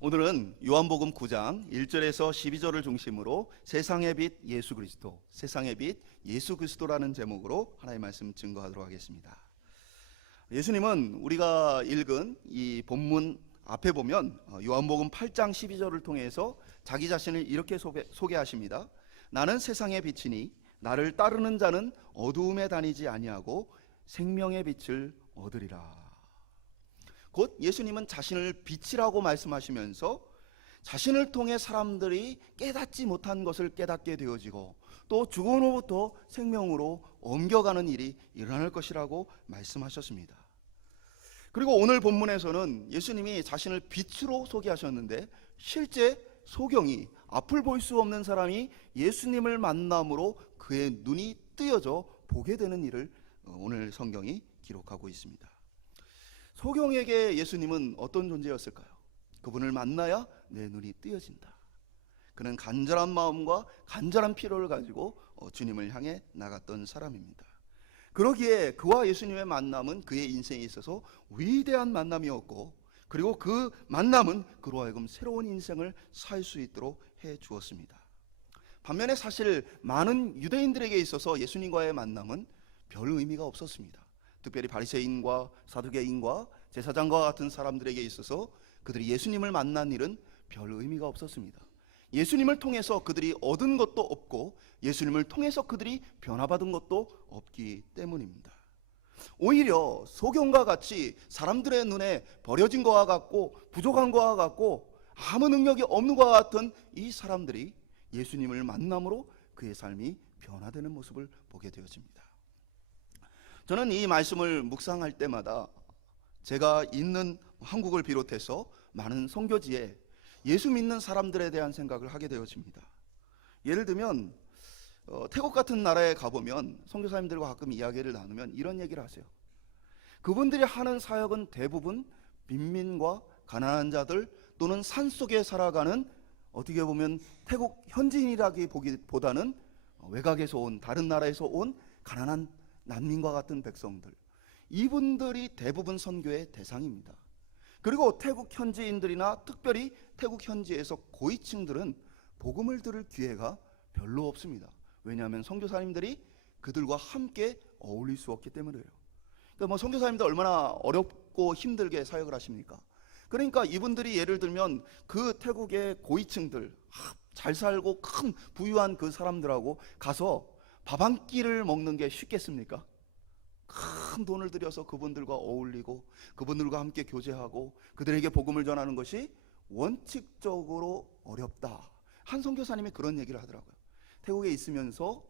오늘은 요한복음 9장 1절에서 12절을 중심으로 세상의 빛 예수 그리스도, 세상의 빛 예수 그리스도라는 제목으로 하나님의 말씀 증거하도록 하겠습니다. 예수님은 우리가 읽은 이 본문 앞에 보면 요한복음 8장 12절을 통해서 자기 자신을 이렇게 소개하십니다. 나는 세상의 빛이니 나를 따르는 자는 어두움에 다니지 아니하고 생명의 빛을 얻으리라. 곧 예수님은 자신을 빛이라고 말씀하시면서 자신을 통해 사람들이 깨닫지 못한 것을 깨닫게 되어지고 또 죽음으로부터 생명으로 옮겨가는 일이 일어날 것이라고 말씀하셨습니다. 그리고 오늘 본문에서는 예수님이 자신을 빛으로 소개하셨는데 실제 소경이 앞을 볼 수 없는 사람이 예수님을 만남으로 그의 눈이 뜨여져 보게 되는 일을 오늘 성경이 기록하고 있습니다. 소경에게 예수님은 어떤 존재였을까요? 그분을 만나야 내 눈이 뜨여진다. 그는 간절한 마음과 간절한 필요를 가지고 주님을 향해 나갔던 사람입니다. 그러기에 그와 예수님의 만남은 그의 인생에 있어서 위대한 만남이었고, 그리고 그 만남은 그로 하여금 새로운 인생을 살 수 있도록 해 주었습니다. 반면에 사실 많은 유대인들에게 있어서 예수님과의 만남은 별 의미가 없었습니다. 특별히 바리새인과 사두개인과 제사장과 같은 사람들에게 있어서 그들이 예수님을 만난 일은 별 의미가 없었습니다. 예수님을 통해서 그들이 얻은 것도 없고 예수님을 통해서 그들이 변화받은 것도 없기 때문입니다. 오히려 소경과 같이 사람들의 눈에 버려진 것과 같고 부족한 것과 같고 아무 능력이 없는 것과 같은 이 사람들이 예수님을 만남으로 그의 삶이 변화되는 모습을 보게 되어집니다. 저는 이 말씀을 묵상할 때마다 제가 있는 한국을 비롯해서 많은 선교지에 예수 믿는 사람들에 대한 생각을 하게 되어집니다. 예를 들면 태국 같은 나라에 가보면 선교사님들과 가끔 이야기를 나누면 이런 얘기를 하세요. 그분들이 하는 사역은 대부분 빈민과 가난한 자들 또는 산속에 살아가는, 어떻게 보면 태국 현지인이라기보다는 외곽에서 온, 다른 나라에서 온 가난한 난민과 같은 백성들, 이분들이 대부분 선교의 대상입니다. 그리고 태국 현지인들이나 특별히 태국 현지에서 고위층들은 복음을 들을 기회가 별로 없습니다. 왜냐하면 선교사님들이 그들과 함께 어울릴 수 없기 때문이에요. 그러니까 선교사님들 얼마나 어렵고 힘들게 사역을 하십니까? 그러니까 이분들이 예를 들면 그 태국의 고위층들, 잘 살고 큰 부유한 그 사람들하고 가서 밥 한 끼를 먹는 게 쉽겠습니까? 큰 돈을 들여서 그분들과 어울리고 그분들과 함께 교제하고 그들에게 복음을 전하는 것이 원칙적으로 어렵다. 한 선교사님이 그런 얘기를 하더라고요. 태국에 있으면서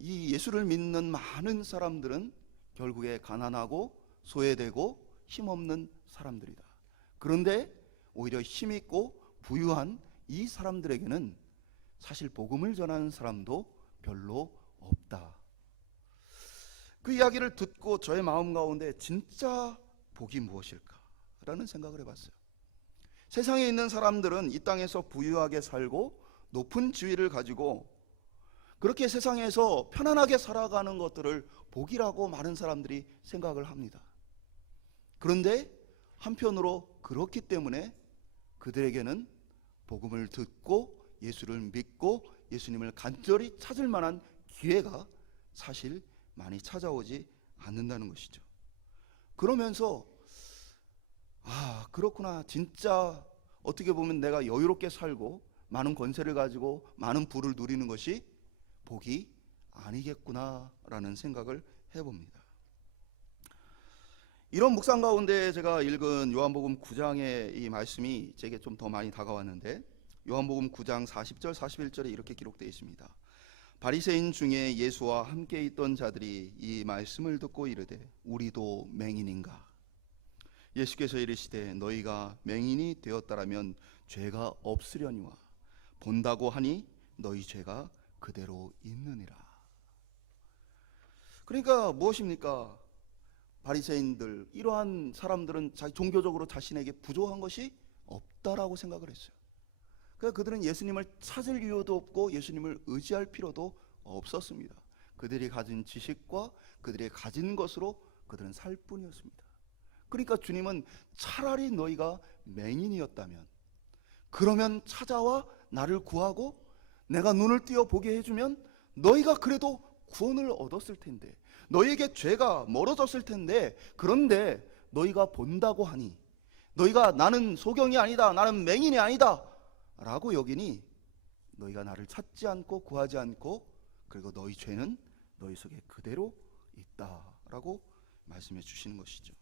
이 예수를 믿는 많은 사람들은 결국에 가난하고 소외되고 힘없는 사람들이다. 그런데 오히려 힘있고 부유한 이 사람들에게는 사실 복음을 전하는 사람도 별로 없다. 그 이야기를 듣고 저의 마음 가운데 진짜 복이 무엇일까? 라는 생각을 해봤어요. 세상에 있는 사람들은 이 땅에서 부유하게 살고 높은 지위를 가지고 그렇게 세상에서 편안하게 살아가는 것들을 복이라고 많은 사람들이 생각을 합니다. 그런데 한편으로 그렇기 때문에 그들에게는 복음을 듣고 예수를 믿고 예수님을 간절히 찾을 만한 기회가 사실 많이 찾아오지 않는다는 것이죠. 그러면서 그렇구나, 진짜 어떻게 보면 내가 여유롭게 살고 많은 권세를 가지고 많은 부를 누리는 것이 복이 아니겠구나 라는 생각을 해봅니다. 이런 묵상 가운데 제가 읽은 요한복음 9장의 이 말씀이 제게 좀 더 많이 다가왔는데, 요한복음 9장 40절 41절에 이렇게 기록되어 있습니다. 바리새인 중에 예수와 함께 있던 자들이 이 말씀을 듣고 이르되 우리도 맹인인가? 예수께서 이르시되 너희가 맹인이 되었다라면 죄가 없으려니와 본다고 하니 너희 죄가 그대로 있느니라. 그러니까 무엇입니까? 바리새인들, 이러한 사람들은 종교적으로 자신에게 부족한 것이 없다라고 생각을 했어요. 그러니까 그들은 예수님을 찾을 이유도 없고 예수님을 의지할 필요도 없었습니다. 그들이 가진 지식과 그들이 가진 것으로 그들은 살 뿐이었습니다. 그러니까 주님은 차라리 너희가 맹인이었다면, 그러면 찾아와 나를 구하고 내가 눈을 띄어 보게 해주면 너희가 그래도 구원을 얻었을 텐데, 너희에게 죄가 멀어졌을 텐데, 그런데 너희가 본다고 하니, 너희가 나는 소경이 아니다, 나는 맹인이 아니다 라고 여기니 너희가 나를 찾지 않고 구하지 않고, 그리고 너희 죄는 너희 속에 그대로 있다라고 말씀해 주시는 것이죠.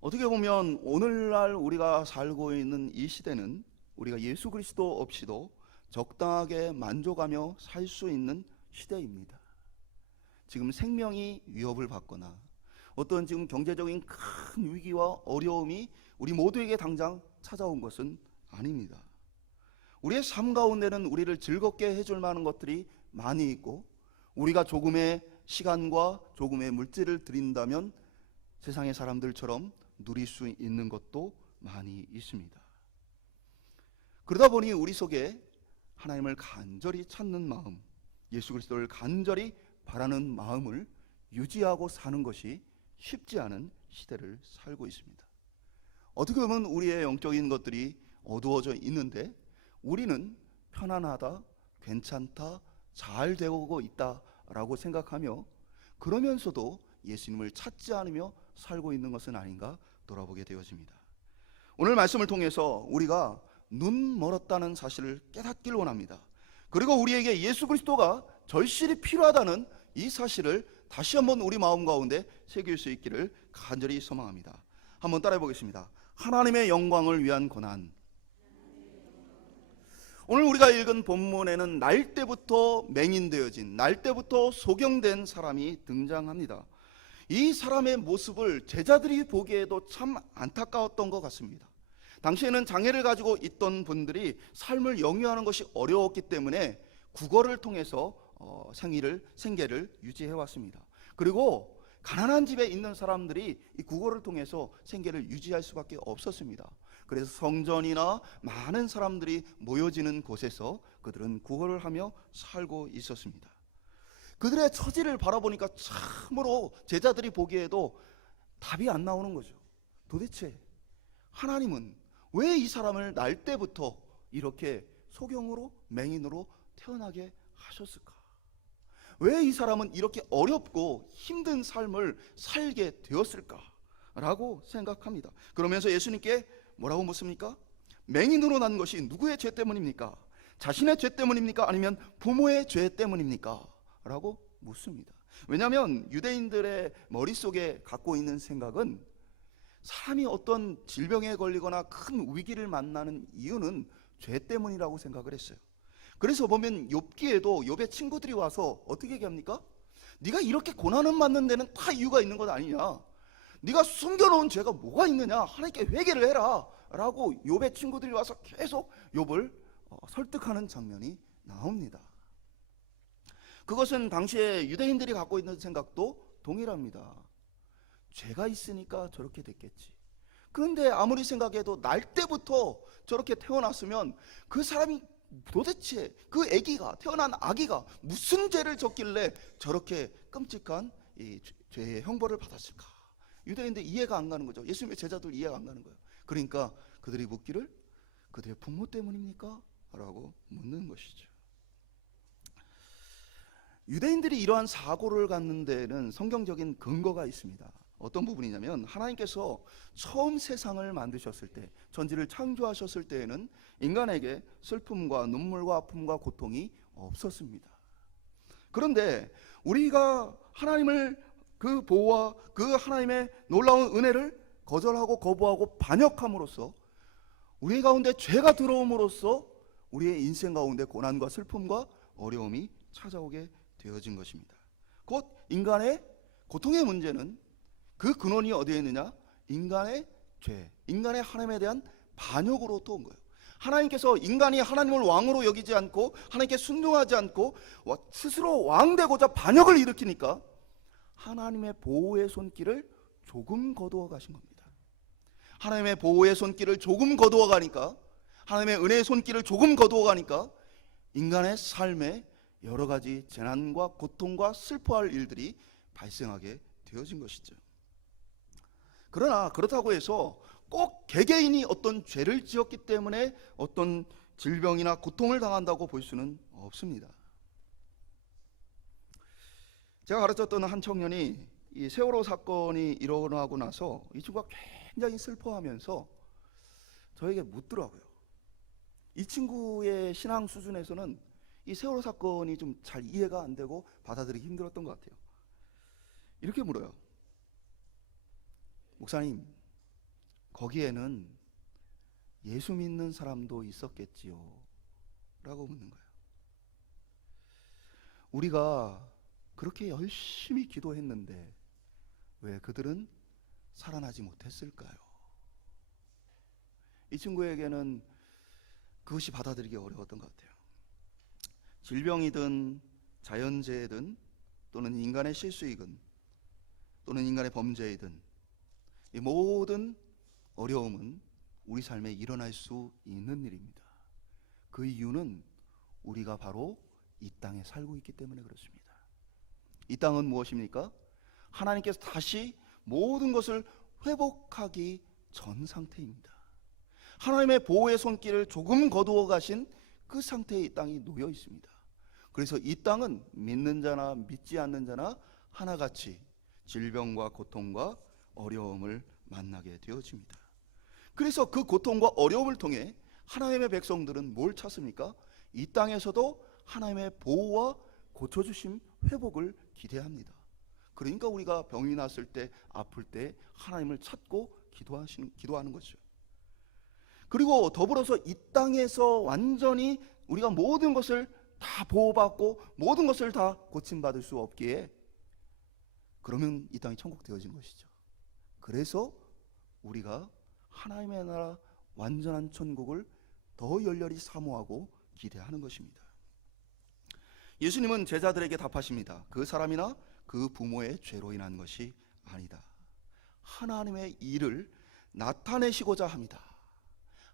어떻게 보면 오늘날 우리가 살고 있는 이 시대는 우리가 예수 그리스도 없이도 적당하게 만족하며 살 수 있는 시대입니다. 지금 생명이 위협을 받거나 어떤 지금 경제적인 큰 위기와 어려움이 우리 모두에게 당장 찾아온 것은 아닙니다. 우리의 삶 가운데는 우리를 즐겁게 해줄 만한 것들이 많이 있고, 우리가 조금의 시간과 조금의 물질을 드린다면 세상의 사람들처럼 누릴 수 있는 것도 많이 있습니다. 그러다 보니 우리 속에 하나님을 간절히 찾는 마음, 예수 그리스도를 간절히 바라는 마음을 유지하고 사는 것이 쉽지 않은 시대를 살고 있습니다. 어떻게 보면 우리의 영적인 것들이 어두워져 있는데 우리는 편안하다, 괜찮다, 잘 되고 있다라고 생각하며, 그러면서도 예수님을 찾지 않으며 살고 있는 것은 아닌가 돌아보게 되어집니다. 오늘 말씀을 통해서 우리가 눈 멀었다는 사실을 깨닫기를 원합니다. 그리고 우리에게 예수 그리스도가 절실히 필요하다는 이 사실을 다시 한번 우리 마음 가운데 새길 수 있기를 간절히 소망합니다. 한번 따라해 보겠습니다. 하나님의 영광을 위한 고난. 오늘 우리가 읽은 본문에는 날 때부터 맹인되어진, 날 때부터 소경된 사람이 등장합니다. 이 사람의 모습을 제자들이 보기에도 참 안타까웠던 것 같습니다. 당시에는 장애를 가지고 있던 분들이 삶을 영위하는 것이 어려웠기 때문에 국어를 통해서 생계를 유지해 왔습니다. 그리고 가난한 집에 있는 사람들이 이 국어를 통해서 생계를 유지할 수밖에 없었습니다. 그래서 성전이나 많은 사람들이 모여지는 곳에서 그들은 국어를 하며 살고 있었습니다. 그들의 처지를 바라보니까 참으로 제자들이 보기에도 답이 안 나오는 거죠. 도대체 하나님은 왜 이 사람을 날 때부터 이렇게 소경으로, 맹인으로 태어나게 하셨을까? 왜 이 사람은 이렇게 어렵고 힘든 삶을 살게 되었을까? 라고 생각합니다. 그러면서 예수님께 뭐라고 묻습니까? 맹인으로 난 것이 누구의 죄 때문입니까? 자신의 죄 때문입니까? 아니면 부모의 죄 때문입니까? 라고 묻습니다. 왜냐하면 유대인들의 머릿속에 갖고 있는 생각은 사람이 어떤 질병에 걸리거나 큰 위기를 만나는 이유는 죄 때문이라고 생각을 했어요. 그래서 보면 욥기에도 욥의 친구들이 와서 어떻게 얘기합니까? 네가 이렇게 고난을 받는 데는 다 이유가 있는 것 아니냐, 네가 숨겨놓은 죄가 뭐가 있느냐, 하나님께 회개를 해라 라고 욥의 친구들이 와서 계속 욥을 설득하는 장면이 나옵니다. 그것은 당시에 유대인들이 갖고 있는 생각도 동일합니다. 죄가 있으니까 저렇게 됐겠지. 그런데 아무리 생각해도 날 때부터 저렇게 태어났으면 그 사람이 도대체 그 아기가, 태어난 아기가 무슨 죄를 졌길래 저렇게 끔찍한 이 죄의 형벌을 받았을까? 유대인들 이해가 안 가는 거죠. 예수님의 제자들 이해가 안 가는 거예요. 그러니까 그들이 묻기를 그들의 부모 때문입니까? 라고 묻는 것이죠. 유대인들이 이러한 사고를 갖는 데는 성경적인 근거가 있습니다. 어떤 부분이냐면 하나님께서 처음 세상을 만드셨을 때, 천지를 창조하셨을 때에는 인간에게 슬픔과 눈물과 아픔과 고통이 없었습니다. 그런데 우리가 하나님을, 그 보호와 그 하나님의 놀라운 은혜를 거절하고 거부하고 반역함으로써 우리 가운데 죄가 들어옴으로써 우리의 인생 가운데 고난과 슬픔과 어려움이 찾아오게 되어진 것입니다. 곧 인간의 고통의 문제는 그 근원이 어디에 있느냐? 인간의 죄, 인간의 하나님에 대한 반역으로부터 온 거예요. 하나님께서 인간이 하나님을 왕으로 여기지 않고 하나님께 순종하지 않고 스스로 왕되고자 반역을 일으키니까 하나님의 보호의 손길을 조금 거두어 가신 겁니다. 하나님의 보호의 손길을 조금 거두어 가니까, 하나님의 은혜의 손길을 조금 거두어 가니까 인간의 삶에 여러 가지 재난과 고통과 슬퍼할 일들이 발생하게 되어진 것이죠. 그러나 그렇다고 해서 꼭 개개인이 어떤 죄를 지었기 때문에 어떤 질병이나 고통을 당한다고 볼 수는 없습니다. 제가 가르쳤던 한 청년이 이 세월호 사건이 일어나고 나서 이 친구가 굉장히 슬퍼하면서 저에게 묻더라고요. 이 친구의 신앙 수준에서는 이 세월호 사건이 좀 잘 이해가 안 되고 받아들이기 힘들었던 것 같아요. 이렇게 물어요. 목사님, 거기에는 예수 믿는 사람도 있었겠지요? 라고 묻는 거예요. 우리가 그렇게 열심히 기도했는데 왜 그들은 살아나지 못했을까요? 이 친구에게는 그것이 받아들이기 어려웠던 것 같아요. 질병이든 자연재해든 또는 인간의 실수이든 또는 인간의 범죄이든 이 모든 어려움은 우리 삶에 일어날 수 있는 일입니다. 그 이유는 우리가 바로 이 땅에 살고 있기 때문에 그렇습니다. 이 땅은 무엇입니까? 하나님께서 다시 모든 것을 회복하기 전 상태입니다. 하나님의 보호의 손길을 조금 거두어 가신 그 상태에 이 땅이 놓여 있습니다. 그래서 이 땅은 믿는 자나 믿지 않는 자나 하나같이 질병과 고통과 어려움을 만나게 되어집니다. 그래서 그 고통과 어려움을 통해 하나님의 백성들은 뭘 찾습니까? 이 땅에서도 하나님의 보호와 고쳐주심, 회복을 기대합니다. 그러니까 우리가 병이 났을 때, 아플 때 하나님을 찾고 기도하는 거죠. 그리고 더불어서 이 땅에서 완전히 우리가 모든 것을 다 보호받고 모든 것을 다 고침받을 수 없기에 그러면 이 땅이 천국 되어진 것이죠. 그래서 우리가 하나님의 나라 완전한 천국을 더 열렬히 사모하고 기대하는 것입니다. 예수님은 제자들에게 답하십니다. 그 사람이나 그 부모의 죄로 인한 것이 아니다. 하나님의 일을 나타내시고자 합니다.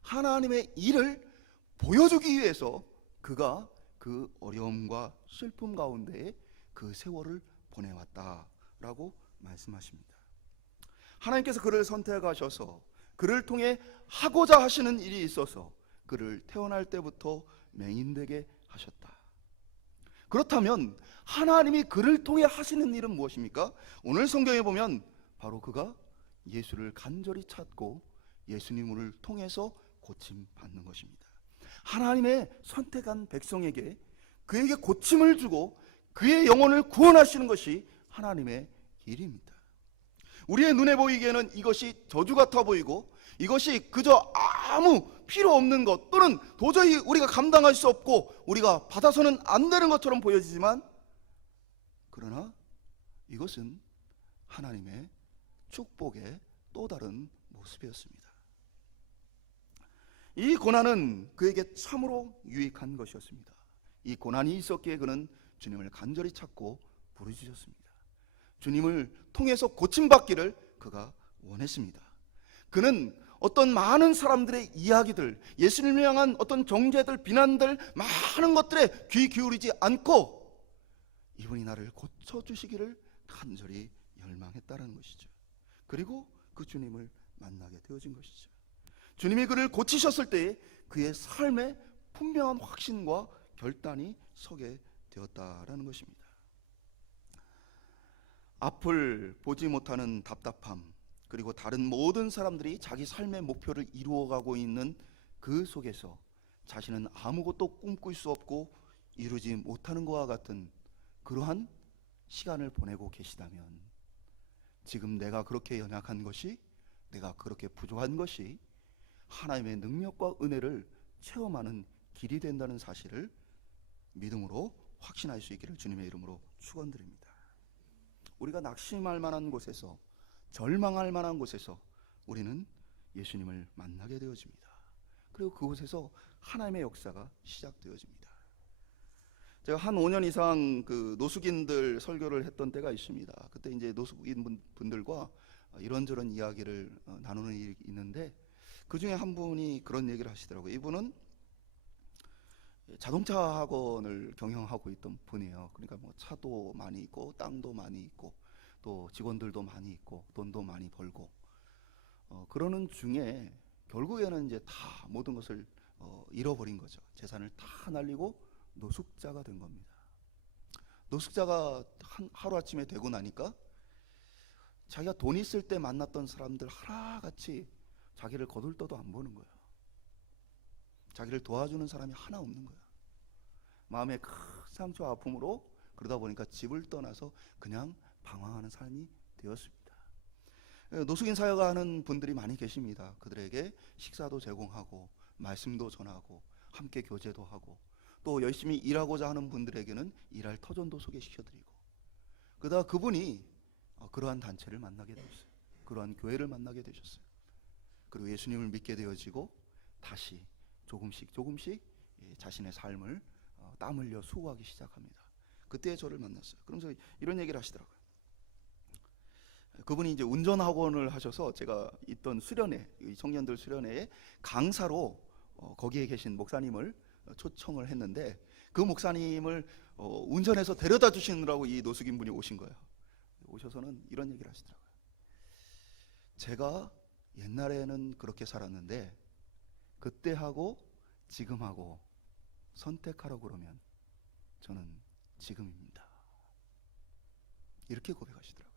하나님의 일을 보여주기 위해서 그가 그 어려움과 슬픔 가운데에 그 세월을 보내왔다라고 말씀하십니다. 하나님께서 그를 선택하셔서 그를 통해 하고자 하시는 일이 있어서 그를 태어날 때부터 맹인되게 하셨다. 그렇다면 하나님이 그를 통해 하시는 일은 무엇입니까? 오늘 성경에 보면 바로 그가 예수를 간절히 찾고 예수님을 통해서 고침받는 것입니다. 하나님의 선택한 백성에게 그에게 고침을 주고 그의 영혼을 구원하시는 것이 하나님의 일입니다. 우리의 눈에 보이기에는 이것이 저주 같아 보이고 이것이 그저 아무 필요 없는 것 또는 도저히 우리가 감당할 수 없고 우리가 받아서는 안 되는 것처럼 보여지지만 그러나 이것은 하나님의 축복의 또 다른 모습이었습니다. 이 고난은 그에게 참으로 유익한 것이었습니다. 이 고난이 있었기에 그는 주님을 간절히 찾고 부르짖었습니다. 주님을 통해서 고침받기를 그가 원했습니다. 그는 어떤 많은 사람들의 이야기들, 예수님을 향한 어떤 정죄들, 비난들, 많은 것들에 귀 기울이지 않고 이분이 나를 고쳐주시기를 간절히 열망했다는 것이죠. 그리고 그 주님을 만나게 되어진 것이죠. 주님이 그를 고치셨을 때에 그의 삶에 분명한 확신과 결단이 서게 되었다라는 것입니다. 앞을 보지 못하는 답답함, 그리고 다른 모든 사람들이 자기 삶의 목표를 이루어가고 있는 그 속에서 자신은 아무것도 꿈꿀 수 없고 이루지 못하는 것과 같은 그러한 시간을 보내고 계시다면 지금 내가 그렇게 연약한 것이, 내가 그렇게 부족한 것이 하나님의 능력과 은혜를 체험하는 길이 된다는 사실을 믿음으로 확신할 수 있기를 주님의 이름으로 축원드립니다. 우리가 낙심할 만한 곳에서, 절망할 만한 곳에서 우리는 예수님을 만나게 되어집니다. 그리고 그곳에서 하나님의 역사가 시작되어집니다. 제가 한 5년 이상 그 노숙인들 설교를 했던 때가 있습니다. 그때 이제 노숙인 분들과 이런저런 이야기를 나누는 일이 있는데 그 중에 한 분이 그런 얘기를 하시더라고요. 이분은 자동차 학원을 경영하고 있던 분이에요. 그러니까 뭐 차도 많이 있고 땅도 많이 있고 또 직원들도 많이 있고 돈도 많이 벌고 그러는 중에 결국에는 이제 다 모든 것을 잃어버린 거죠. 재산을 다 날리고 노숙자가 된 겁니다. 노숙자가 하루아침에 되고 나니까 자기가 돈 있을 때 만났던 사람들 하나같이 자기를 거들떠도 안 보는 거예요. 자기를 도와주는 사람이 하나 없는 거예요. 마음에 큰 상처와 아픔으로 그러다 보니까 집을 떠나서 그냥 방황하는 삶이 되었습니다. 노숙인 사역하는 분들이 많이 계십니다. 그들에게 식사도 제공하고 말씀도 전하고 함께 교제도 하고 또 열심히 일하고자 하는 분들에게는 일할 터전도 소개시켜드리고 그러다 그분이 그러한 단체를 만나게 되었어요. 그러한 교회를 만나게 되셨어요. 그리고 예수님을 믿게 되어지고 다시 조금씩 자신의 삶을 땀 흘려 수고하기 시작합니다. 그때 저를 만났어요. 그러면서 이런 얘기를 하시더라고요. 그분이 이제 운전학원을 하셔서 제가 있던 수련회, 청년들 수련회에 강사로 거기에 계신 목사님을 초청을 했는데 그 목사님을 운전해서 데려다 주시느라고 이 노숙인 분이 오신 거예요. 오셔서는 이런 얘기를 하시더라고요. 제가 옛날에는 그렇게 살았는데 그때하고 지금하고 선택하라고 그러면 저는 지금입니다. 이렇게 고백하시더라고요.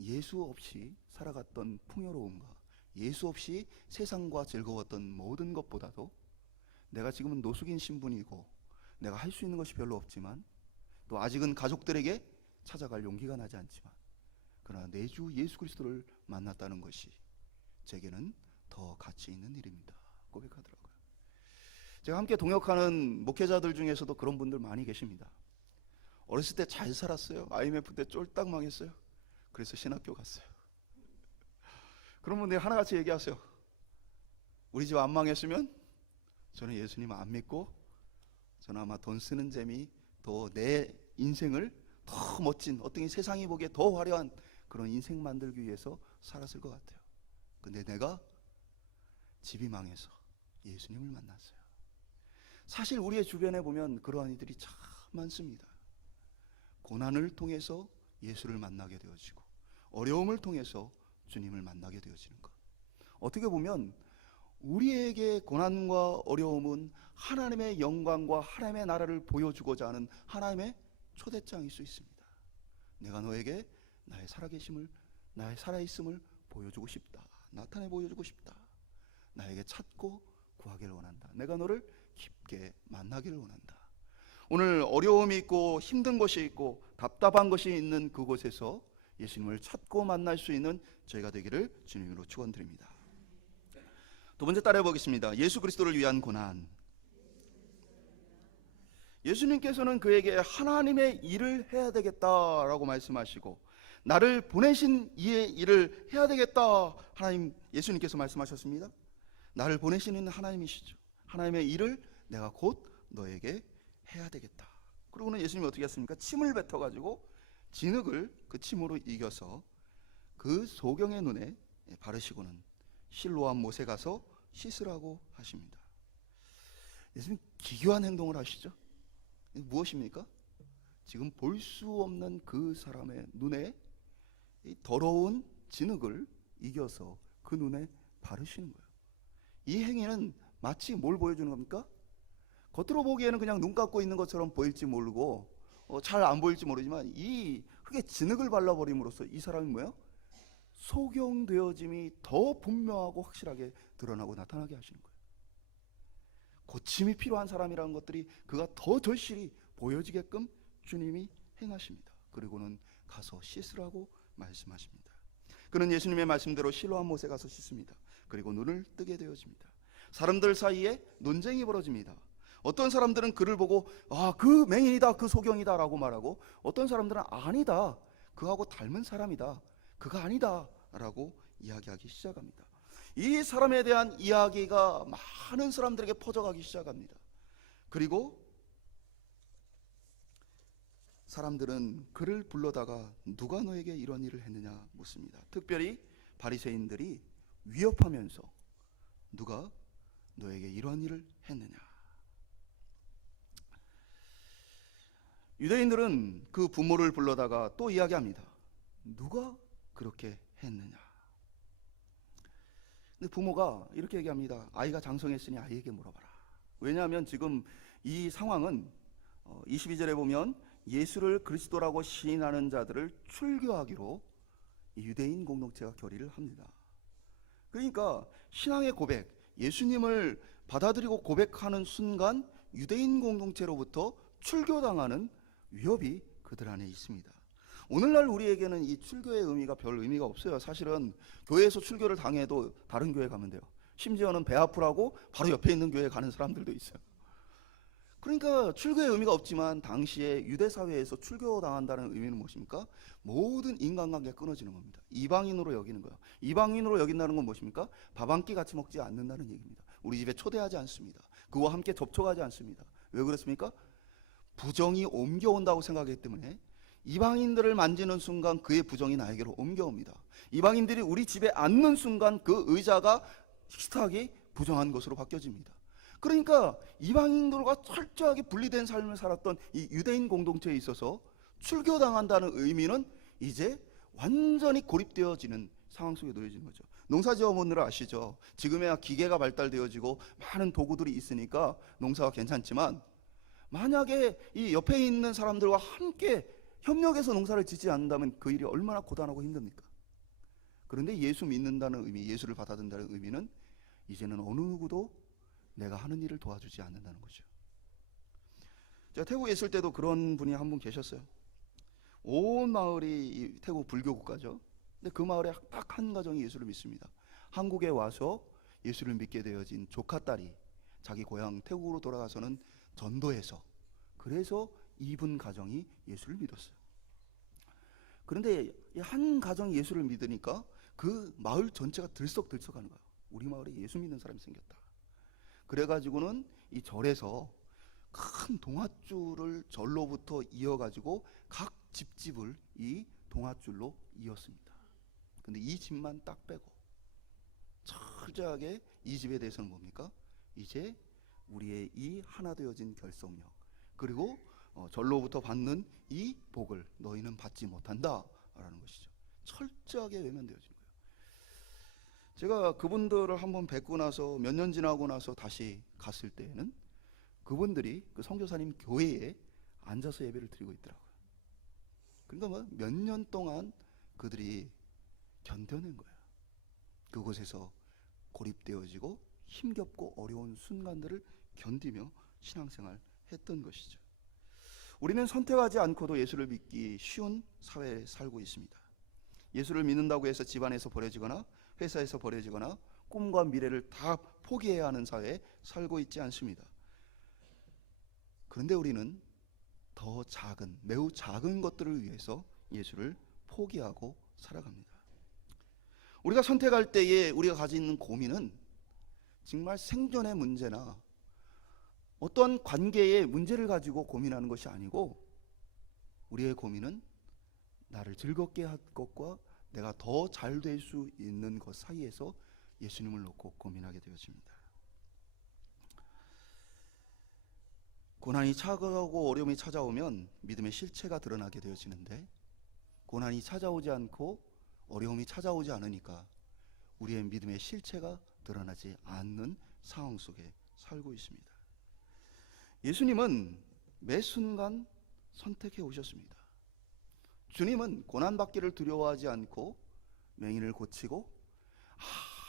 예수 없이 살아갔던 풍요로움과 예수 없이 세상과 즐거웠던 모든 것보다도 내가 지금은 노숙인 신분이고 내가 할 수 있는 것이 별로 없지만 또 아직은 가족들에게 찾아갈 용기가 나지 않지만 그러나 내 주 예수 그리스도를 만났다는 것이 제게는 더 가치 있는 일입니다. 고백하더라고요. 제가 함께 동역하는 목회자들 중에서도 그런 분들 많이 계십니다. 어렸을 때 잘 살았어요. IMF 때 쫄딱 망했어요. 그래서 신학교 갔어요. 그런 분들이 하나같이 얘기하세요. 우리 집 안 망했으면 저는 예수님 안 믿고 저는 아마 돈 쓰는 재미 더 내 인생을 더 멋진 어떤 세상이 보기에 더 화려한 그런 인생 만들기 위해서 살았을 것 같아요. 근데 내가 집이 망해서 예수님을 만났어요. 사실 우리의 주변에 보면 그러한 이들이 참 많습니다. 고난을 통해서 예수를 만나게 되어지고 어려움을 통해서 주님을 만나게 되어지는 것. 어떻게 보면 우리에게 고난과 어려움은 하나님의 영광과 하나님의 나라를 보여주고자 하는 하나님의 초대장일 수 있습니다. 내가 너에게 나의 살아계심을, 나의 살아있음을 보여주고 싶다. 나타내 보여주고 싶다. 나에게 찾고 구하기를 원한다. 내가 너를 깊게 만나기를 원한다. 오늘 어려움이 있고 힘든 것이 있고 답답한 것이 있는 그곳에서 예수님을 찾고 만날 수 있는 저희가 되기를 주님으로 축원드립니다. 두 번째 따라해 보겠습니다. 예수 그리스도를 위한 고난. 예수님께서는 그에게 하나님의 일을 해야 되겠다라고 말씀하시고 나를 보내신 이의 일을 해야 되겠다. 하나님 예수님께서 말씀하셨습니다. 나를 보내시는 하나님이시죠. 하나님의 일을 내가 곧 너에게 해야 되겠다. 그러고는 예수님이 어떻게 했습니까? 침을 뱉어가지고 진흙을 그 침으로 이겨서 그 소경의 눈에 바르시고는 실로암 못에 가서 씻으라고 하십니다. 예수님 기괴한 행동을 하시죠. 무엇입니까? 지금 볼 수 없는 그 사람의 눈에 이 더러운 진흙을 이겨서 그 눈에 바르시는 거예요. 이 행위는 마치 뭘 보여주는 겁니까? 겉으로 보기에는 그냥 눈 감고 있는 것처럼 보일지 모르고 잘 안 보일지 모르지만 이 흙에 진흙을 발라버림으로써 이 사람이 뭐예요? 소경되어짐이 더 분명하고 확실하게 드러나고 나타나게 하시는 거예요. 고침이 필요한 사람이라는 것들이 그가 더 절실히 보여지게끔 주님이 행하십니다. 그리고는 가서 씻으라고 말씀하십니다. 그는 예수님의 말씀대로 실로암 못에 가서 씻습니다. 그리고 눈을 뜨게 되어집니다. 사람들 사이에 논쟁이 벌어집니다. 어떤 사람들은 그를 보고 그 맹인이다, 그 소경이다 라고 말하고 어떤 사람들은 아니다, 그하고 닮은 사람이다, 그가 아니다 라고 이야기하기 시작합니다. 이 사람에 대한 이야기가 많은 사람들에게 퍼져가기 시작합니다. 그리고 사람들은 그를 불러다가 누가 너에게 이런 일을 했느냐 묻습니다. 특별히 바리새인들이 위협하면서 누가 너에게 이런 일을 했느냐. 유대인들은 그 부모를 불러다가 또 이야기합니다. 누가 그렇게 했느냐. 근데 부모가 이렇게 얘기합니다. 아이가 장성했으니 아이에게 물어봐라. 왜냐하면 지금 이 상황은 22절에 보면 예수를 그리스도라고 시인하는 자들을 출교하기로 유대인 공동체가 결의를 합니다. 그러니까 신앙의 고백, 예수님을 받아들이고 고백하는 순간 유대인 공동체로부터 출교당하는 위협이 그들 안에 있습니다. 오늘날 우리에게는 이 출교의 의미가 별 의미가 없어요. 사실은 교회에서 출교를 당해도 다른 교회 가면 돼요. 심지어는 배 아프라고 바로 옆에 있는 교회에 가는 사람들도 있어요. 그러니까 출교의 의미가 없지만 당시에 유대 사회에서 출교당한다는 의미는 무엇입니까? 모든 인간관계가 끊어지는 겁니다. 이방인으로 여기는 거예요. 이방인으로 여긴다는 건 무엇입니까? 밥 한 끼 같이 먹지 않는다는 얘기입니다. 우리 집에 초대하지 않습니다. 그와 함께 접촉하지 않습니다. 왜 그렇습니까? 부정이 옮겨온다고 생각하기 때문에 이방인들을 만지는 순간 그의 부정이 나에게로 옮겨옵니다. 이방인들이 우리 집에 앉는 순간 그 의자가 식탁이 부정한 것으로 바뀌어집니다. 그러니까 이방인들과 철저하게 분리된 삶을 살았던 이 유대인 공동체에 있어서 출교당한다는 의미는 이제 완전히 고립되어지는 상황 속에 놓여지는 거죠. 농사지어보느라 아시죠? 지금에야 기계가 발달되어지고 많은 도구들이 있으니까 농사가 괜찮지만 만약에 이 옆에 있는 사람들과 함께 협력해서 농사를 짓지 않는다면 그 일이 얼마나 고단하고 힘듭니까? 그런데 예수 믿는다는 의미, 예수를 받아들인다는 의미는 이제는 어느 누구도 내가 하는 일을 도와주지 않는다는 거죠. 제가 태국에 있을 때도 그런 분이 한 분 계셨어요. 온 마을이 태국 불교 국가죠. 근데 그 마을에 딱 한 가정이 예수를 믿습니다. 한국에 와서 예수를 믿게 되어진 조카 딸이 자기 고향 태국으로 돌아가서는 전도해서 그래서 이분 가정이 예수를 믿었어요. 그런데 한 가정이 예수를 믿으니까 그 마을 전체가 들썩들썩하는 거예요. 우리 마을에 예수 믿는 사람이 생겼다. 그래가지고는 이 절에서 큰 동아줄을 절로부터 이어가지고 각 집집을 이 동아줄로 이었습니다. 근데 이 집만 딱 빼고 철저하게 이 집에 대해서는 뭡니까? 이제 우리의 이 하나 되어진 결속력 그리고 절로부터 받는 이 복을 너희는 받지 못한다 라는 것이죠. 철저하게 외면되어진 거예요. 제가 그분들을 한번 뵙고 나서 몇 년 지나고 나서 다시 갔을 때에는 그분들이 그 선교사님 교회에 앉아서 예배를 드리고 있더라고요. 그러니까 뭐 몇 년 동안 그들이 견뎌낸 거예요. 그곳에서 고립되어지고 힘겹고 어려운 순간들을 견디며 신앙생활 했던 것이죠. 우리는 선택하지 않고도 예수를 믿기 쉬운 사회에 살고 있습니다. 예수를 믿는다고 해서 집안에서 버려지거나 회사에서 버려지거나 꿈과 미래를 다 포기해야 하는 사회에 살고 있지 않습니다. 그런데 우리는 더 작은, 매우 작은 것들을 위해서 예수를 포기하고 살아갑니다. 우리가 선택할 때에 우리가 가지고 있는 고민은 정말 생존의 문제나 어떤 관계의 문제를 가지고 고민하는 것이 아니고 우리의 고민은 나를 즐겁게 할 것과 내가 더 잘 될 수 있는 것 사이에서 예수님을 놓고 고민하게 되어집니다. 고난이 차가우고 어려움이 찾아오면 믿음의 실체가 드러나게 되어지는데 고난이 찾아오지 않고 어려움이 찾아오지 않으니까 우리의 믿음의 실체가 드러나지 않는 상황 속에 살고 있습니다. 예수님은 매 순간 선택해 오셨습니다. 주님은 고난받기를 두려워하지 않고 맹인을 고치고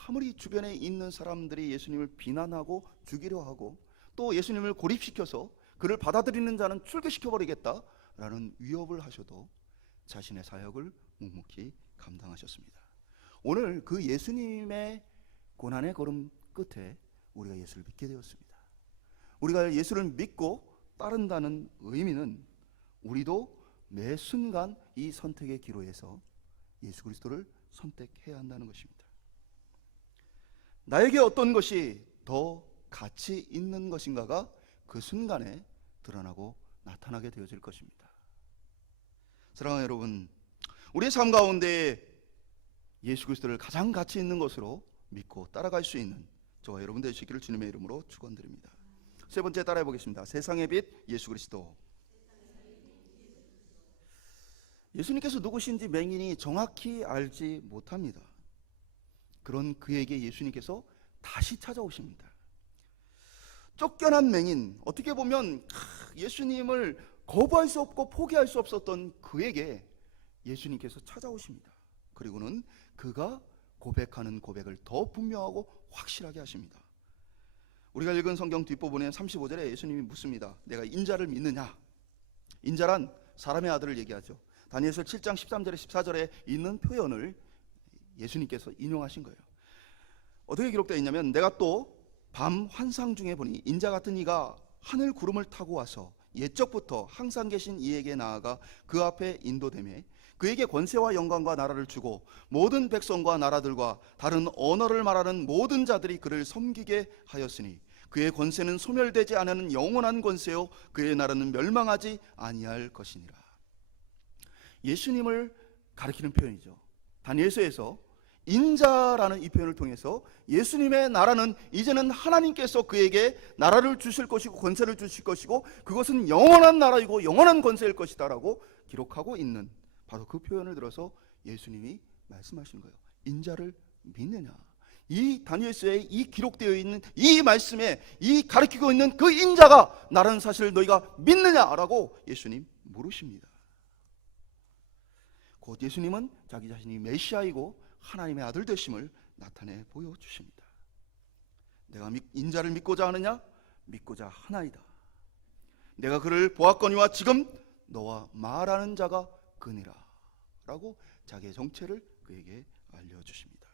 아무리 주변에 있는 사람들이 예수님을 비난하고 죽이려 하고 또 예수님을 고립시켜서 그를 받아들이는 자는 출교시켜버리겠다라는 위협을 하셔도 자신의 사역을 묵묵히 감당하셨습니다. 오늘 그 예수님의 고난의 걸음 끝에 우리가 예수를 믿게 되었습니다. 우리가 예수를 믿고 따른다는 의미는 우리도 매 순간 이 선택의 기로에서 예수 그리스도를 선택해야 한다는 것입니다. 나에게 어떤 것이 더 가치 있는 것인가가 그 순간에 드러나고 나타나게 되어질 것입니다. 사랑하는 여러분, 우리의 삶 가운데 예수 그리스도를 가장 가치 있는 것으로 믿고 따라갈 수 있는 저와 여러분 되시기를 주님의 이름으로 축원드립니다. 세 번째 따라해 보겠습니다. 세상의 빛 예수 그리스도. 예수님께서 누구신지 맹인이 정확히 알지 못합니다. 그런 그에게 예수님께서 다시 찾아오십니다. 쫓겨난 맹인, 어떻게 보면 예수님을 거부할 수 없고 포기할 수 없었던 그에게 예수님께서 찾아오십니다. 그리고는 그가 고백하는 고백을 더 분명하고 확실하게 하십니다. 우리가 읽은 성경 뒷부분에 35절에 예수님이 묻습니다. 내가 인자를 믿느냐? 인자란 사람의 아들을 얘기하죠. 다니엘서 7장 13절에 14절에 있는 표현을 예수님께서 인용하신 거예요. 어떻게 기록되어 있냐면, 내가 또 밤 환상 중에 보니 인자 같은 이가 하늘 구름을 타고 와서 옛적부터 항상 계신 이에게 나아가 그 앞에 인도되매 그에게 권세와 영광과 나라를 주고 모든 백성과 나라들과 다른 언어를 말하는 모든 자들이 그를 섬기게 하였으니 그의 권세는 소멸되지 않는 영원한 권세요 그의 나라는 멸망하지 아니할 것이니라. 예수님을 가리키는 표현이죠. 다니엘서에서 인자라는 이 표현을 통해서 예수님의 나라는 이제는 하나님께서 그에게 나라를 주실 것이고 권세를 주실 것이고 그것은 영원한 나라이고 영원한 권세일 것이다 라고 기록하고 있는 바로 그 표현을 들어서 예수님이 말씀하시는 거예요. 인자를 믿느냐? 이 다니엘서에 이 기록되어 있는 이 말씀에 이 가르치고 있는 그 인자가 나라는 사실을 너희가 믿느냐라고 예수님 물으십니다. 곧 예수님은 자기 자신이 메시아이고 하나님의 아들 되심을 나타내 보여주십니다. 내가 인자를 믿고자 하느냐? 믿고자 하나이다. 내가 그를 보았거니와 지금 너와 말하는 자가 그니라 라고 자기의 정체를 그에게 알려주십니다.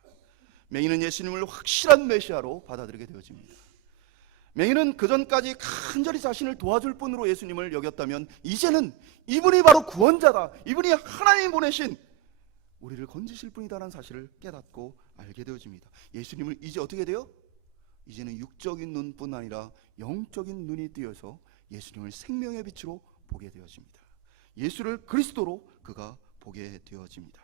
맹인은 예수님을 확실한 메시아로 받아들이게 되어집니다. 맹인은 그전까지 간절히 자신을 도와줄 뿐으로 예수님을 여겼다면 이제는 이분이 바로 구원자다, 이분이 하나님 보내신 우리를 건지실 분이다라는 사실을 깨닫고 알게 되어집니다. 예수님을 이제 어떻게 돼요? 이제는 육적인 눈뿐 아니라 영적인 눈이 띄어서 예수님을 생명의 빛으로 보게 되어집니다. 예수를 그리스도로 그가 보게 되어집니다.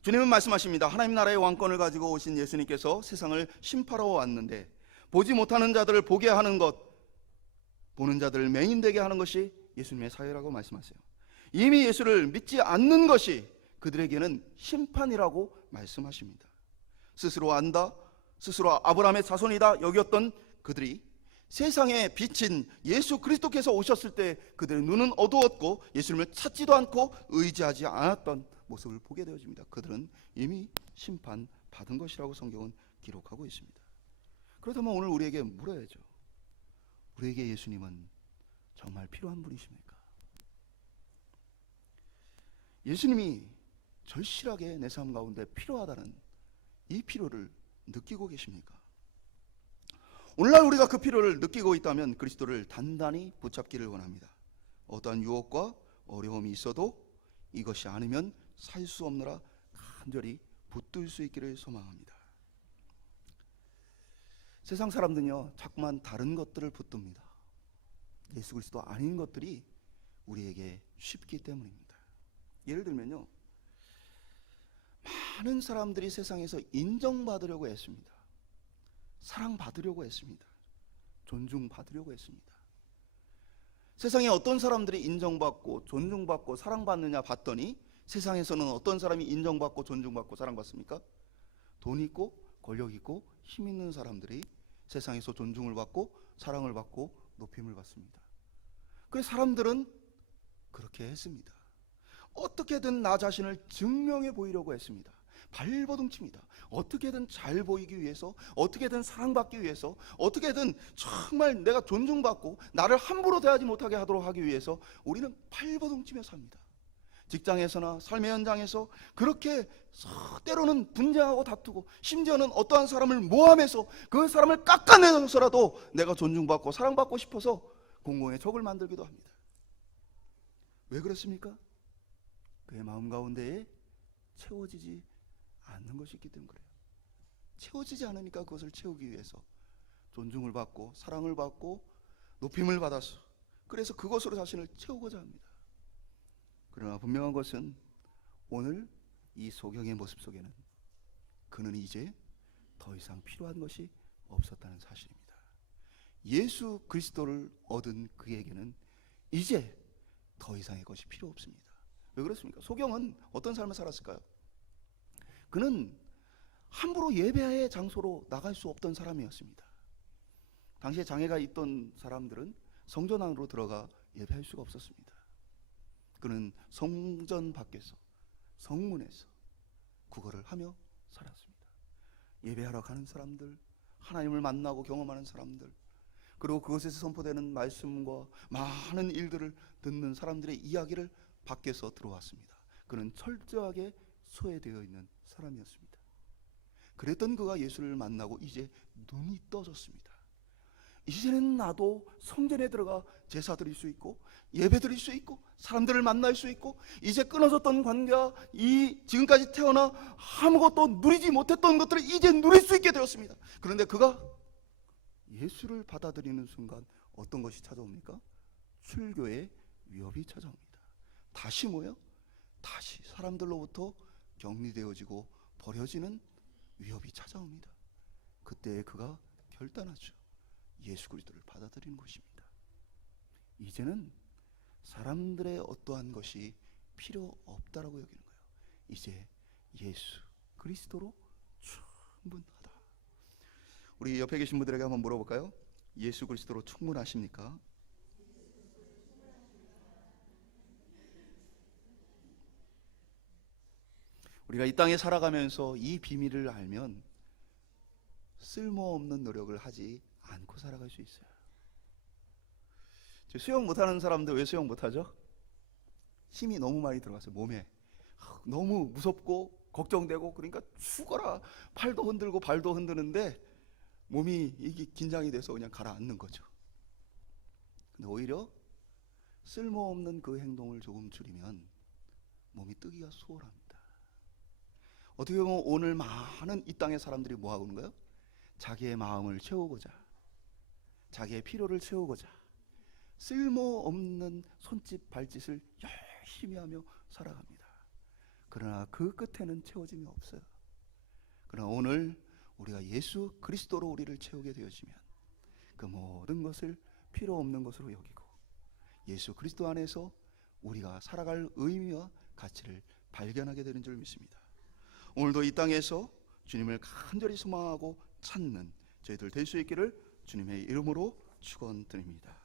주님은 말씀하십니다. 하나님 나라의 왕권을 가지고 오신 예수님께서 세상을 심판하러 왔는데 보지 못하는 자들을 보게 하는 것, 보는 자들을 맹인되게 하는 것이 예수님의 사회라고 말씀하세요. 이미 예수를 믿지 않는 것이 그들에게는 심판이라고 말씀하십니다. 스스로 안다, 스스로 아브라함의 자손이다 여겼던 그들이 세상에 비친 예수 그리스도께서 오셨을 때 그들의 눈은 어두웠고 예수님을 찾지도 않고 의지하지 않았던 모습을 보게 되어집니다. 그들은 이미 심판받은 것이라고 성경은 기록하고 있습니다. 그렇다면 오늘 우리에게 물어야죠. 우리에게 예수님은 정말 필요한 분이십니까? 예수님이 절실하게 내 삶 가운데 필요하다는 이 필요를 느끼고 계십니까? 오늘날 우리가 그 필요를 느끼고 있다면 그리스도를 단단히 붙잡기를 원합니다. 어떠한 유혹과 어려움이 있어도 이것이 아니면 살 수 없느라 간절히 붙들 수 있기를 소망합니다. 세상 사람들은요 자꾸만 다른 것들을 붙듭니다. 예수 그리스도 아닌 것들이 우리에게 쉽기 때문입니다. 예를 들면요, 많은 사람들이 세상에서 인정받으려고 했습니다. 사랑받으려고 했습니다. 존중받으려고 했습니다. 세상에 어떤 사람들이 인정받고 존중받고 사랑받느냐 봤더니 세상에서는 어떤 사람이 인정받고 존중받고 사랑받습니까? 돈 있고 권력 있고 힘 있는 사람들이 세상에서 존중을 받고 사랑을 받고 높임을 받습니다. 그래서 사람들은 그렇게 했습니다. 어떻게든 나 자신을 증명해 보이려고 했습니다. 발버둥칩니다. 어떻게든 잘 보이기 위해서, 어떻게든 사랑받기 위해서, 어떻게든 정말 내가 존중받고 나를 함부로 대하지 못하게 하도록 하기 위해서 우리는 발버둥치며 삽니다. 직장에서나 삶의 현장에서 그렇게 때로는 분쟁하고 다투고 심지어는 어떠한 사람을 모함해서 그 사람을 깎아내서라도 내가 존중받고 사랑받고 싶어서 공공의 적을 만들기도 합니다. 왜 그렇습니까? 그의 마음 가운데에 채워지지 않는 것이 있기 때문에 그래요. 채워지지 않으니까 그것을 채우기 위해서 존중을 받고 사랑을 받고 높임을 받아서 그래서 그것으로 자신을 채우고자 합니다. 그러나 분명한 것은 오늘 이 소경의 모습 속에는 그는 이제 더 이상 필요한 것이 없었다는 사실입니다. 예수 그리스도를 얻은 그에게는 이제 더 이상의 것이 필요 없습니다. 왜 그렇습니까? 소경은 어떤 삶을 살았을까요? 그는 함부로 예배의 장소로 나갈 수 없던 사람이었습니다. 당시에 장애가 있던 사람들은 성전 안으로 들어가 예배할 수가 없었습니다. 그는 성전 밖에서, 성문에서 구걸을 하며 살았습니다. 예배하러 가는 사람들, 하나님을 만나고 경험하는 사람들, 그리고 그것에서 선포되는 말씀과 많은 일들을 듣는 사람들의 이야기를 밖에서 들어왔습니다. 그는 철저하게 소외되어 있는 사람이었습니다. 그랬던 그가 예수를 만나고 이제 눈이 떠졌습니다. 이제는 나도 성전에 들어가 제사 드릴 수 있고 예배 드릴 수 있고 사람들을 만날 수 있고, 이제 끊어졌던 관계와 이 지금까지 태어나 아무것도 누리지 못했던 것들을 이제 누릴 수 있게 되었습니다. 그런데 그가 예수를 받아들이는 순간 어떤 것이 찾아옵니까? 출교의 위협이 찾아옵니다. 다시 뭐요? 다시 사람들로부터 격리되어지고 버려지는 위협이 찾아옵니다. 그때 그가 결단하죠. 예수 그리스도를 받아들이는 것입니다. 이제는 사람들의 어떠한 것이 필요 없다라고 여기는 거예요. 이제 예수 그리스도로 충분하다. 우리 옆에 계신 분들에게 한번 물어볼까요? 예수 그리스도로 충분하십니까? 우리가 이 땅에 살아가면서 이 비밀을 알면 쓸모없는 노력을 하지 않고 살아갈 수 있어요. 수영 못하는 사람들 왜 수영 못하죠? 힘이 너무 많이 들어갔어요. 몸에 너무 무섭고 걱정되고, 그러니까 죽어라 팔도 흔들고 발도 흔드는데 몸이 이게 긴장이 돼서 그냥 가라앉는 거죠. 근데 오히려 쓸모없는 그 행동을 조금 줄이면 몸이 뜨기가 수월합니다. 어떻게 보면 오늘 많은 이 땅의 사람들이 뭐 하고 있는 거예요? 자기의 마음을 채우고자, 자기의 필요를 채우고자 쓸모없는 손짓 발짓을 열심히 하며 살아갑니다. 그러나 그 끝에는 채워짐이 없어요. 그러나 오늘 우리가 예수 그리스도로 우리를 채우게 되어지면 그 모든 것을 필요 없는 것으로 여기고 예수 그리스도 안에서 우리가 살아갈 의미와 가치를 발견하게 되는 줄 믿습니다. 오늘도 이 땅에서 주님을 간절히 소망하고 찾는 저희들 될 수 있기를 주님의 이름으로 축원드립니다.